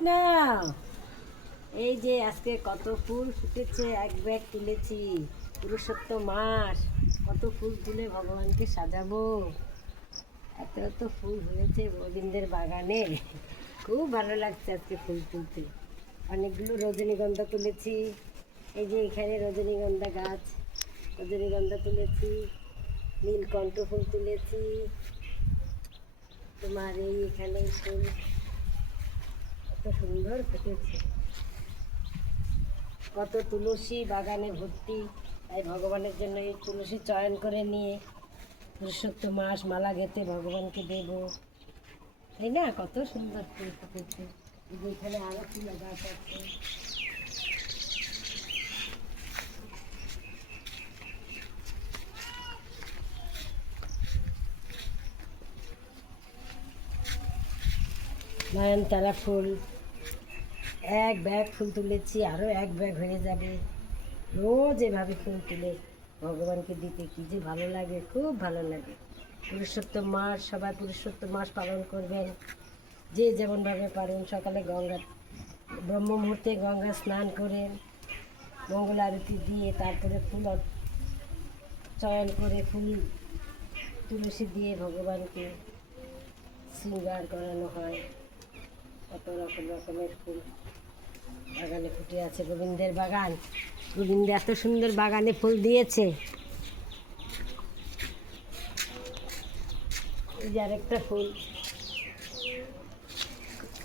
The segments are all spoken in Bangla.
কৃষ্ণ। এই যে আজকে কত ফুল ফুটেছে, এক ব্যাগ তুলেছি। পুরুষোত্তম মাস, কত ফুল তুলে ভগবানকে সাজাবো। এত এত ফুল হয়েছে গোবিন্দের বাগানে, খুব ভালো লাগছে আজকে ফুল তুলতে। অনেকগুলো রজনীগন্ধা তুলেছি। এই যে এখানে রজনীগন্ধা গাছ, রজনীগন্ধা তুলেছি, নীলকণ্ঠ ফুল তুলেছি। তোমার এই এখানে ফুল কত সুন্দর ফুটেছে। কত তুলসী বাগানে ভর্তি, তাই ভগবানের জন্য এই তুলসী চয়ন করে নিয়ে পুরুষোত্তম মাস মালা গেঁথে ভগবানকে দেব, তাই না? কত সুন্দর ফুল ফুটেছে। এখানে আরও ফুল গাছ আছে। নয়নতারা ফুল, এক ব্যাগ ফুল তুলেছি, আরও এক ব্যাগ হয়ে যাবে। রোজ এভাবে ফুল তুলে ভগবানকে দিতে কী যে ভালো লাগে, খুব ভালো লাগে। পুরুষোত্তম মাস, সবাই পুরুষোত্তম মাস পালন করবেন, যে যেমনভাবে পারেন। সকালে ব্রহ্ম মুহূর্তে গঙ্গা স্নান করে মঙ্গল আরতি দিয়ে তারপরে ফুল চয়ন করে ফুল তুলসী দিয়ে ভগবানকে শৃঙ্গার করানো হয়। কত রকমের ফুল বাগানে ফুটে আছে। গোবিন্দের বাগান, গোবিন্দ এত সুন্দর বাগানে ফুল দিয়েছে। এই যে আরেকটা ফুল,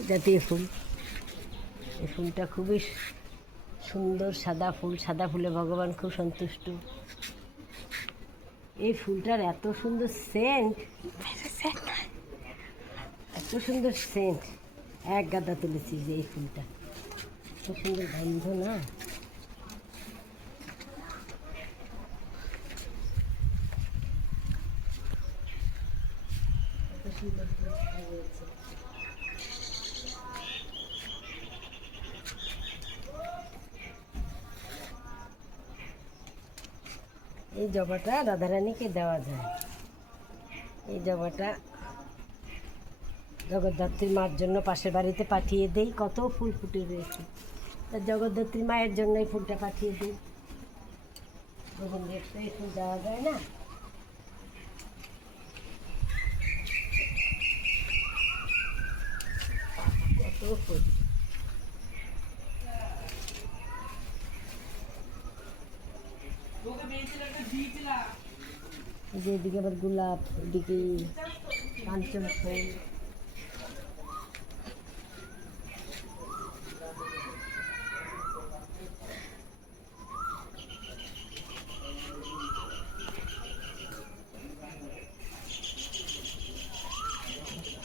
জাতীয় ফুল। এই ফুলটা খুবই সুন্দর, সাদা ফুল। সাদা ফুলে ভগবান খুব সন্তুষ্ট। এই ফুলটার এত সুন্দর সেন্ট, এত সুন্দর সেন্ট। এক গাদা তুলেছি যে এই ফুলটা, খুব সুন্দর গন্ধ না? কত সুন্দর হয়েছে। এই জবাটা রাধারানীকে দেওয়া যায়। এই জবাটা জগদ্ধাত্রী মার জন্য পাশের বাড়িতে পাঠিয়ে দেই। কত ফুল ফুটে রয়েছে, তা জগদ্ধাত্রী মায়ের জন্য এই ফুলটা পাঠিয়ে দিই। গোবিন্দের তো এই ফুল দেওয়া যায় না। কত ফুল, যে এদিকে আবার গোলাপ, এদিকে কাঞ্চন ফুল।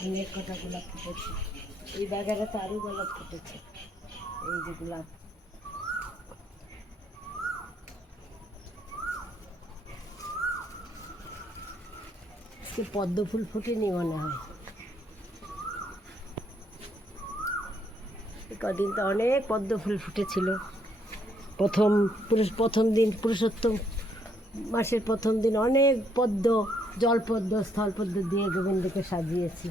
অনেক কটা গোলাপ ফুটেছে। এই বাগানে তো আরও গোলাপ ফুটেছে। এই যে গোলাপ, আজকে পদ্ম ফুল ফুটেনি মনে হয়। কদিন তো অনেক পদ্ম ফুল ফুটেছিল। প্রথম দিন পুরুষোত্তম মাসের প্রথম দিন অনেক পদ্ম, জলপদ্ম, স্থলপদ্ম দিয়ে গোবিন্দকে সাজিয়েছি।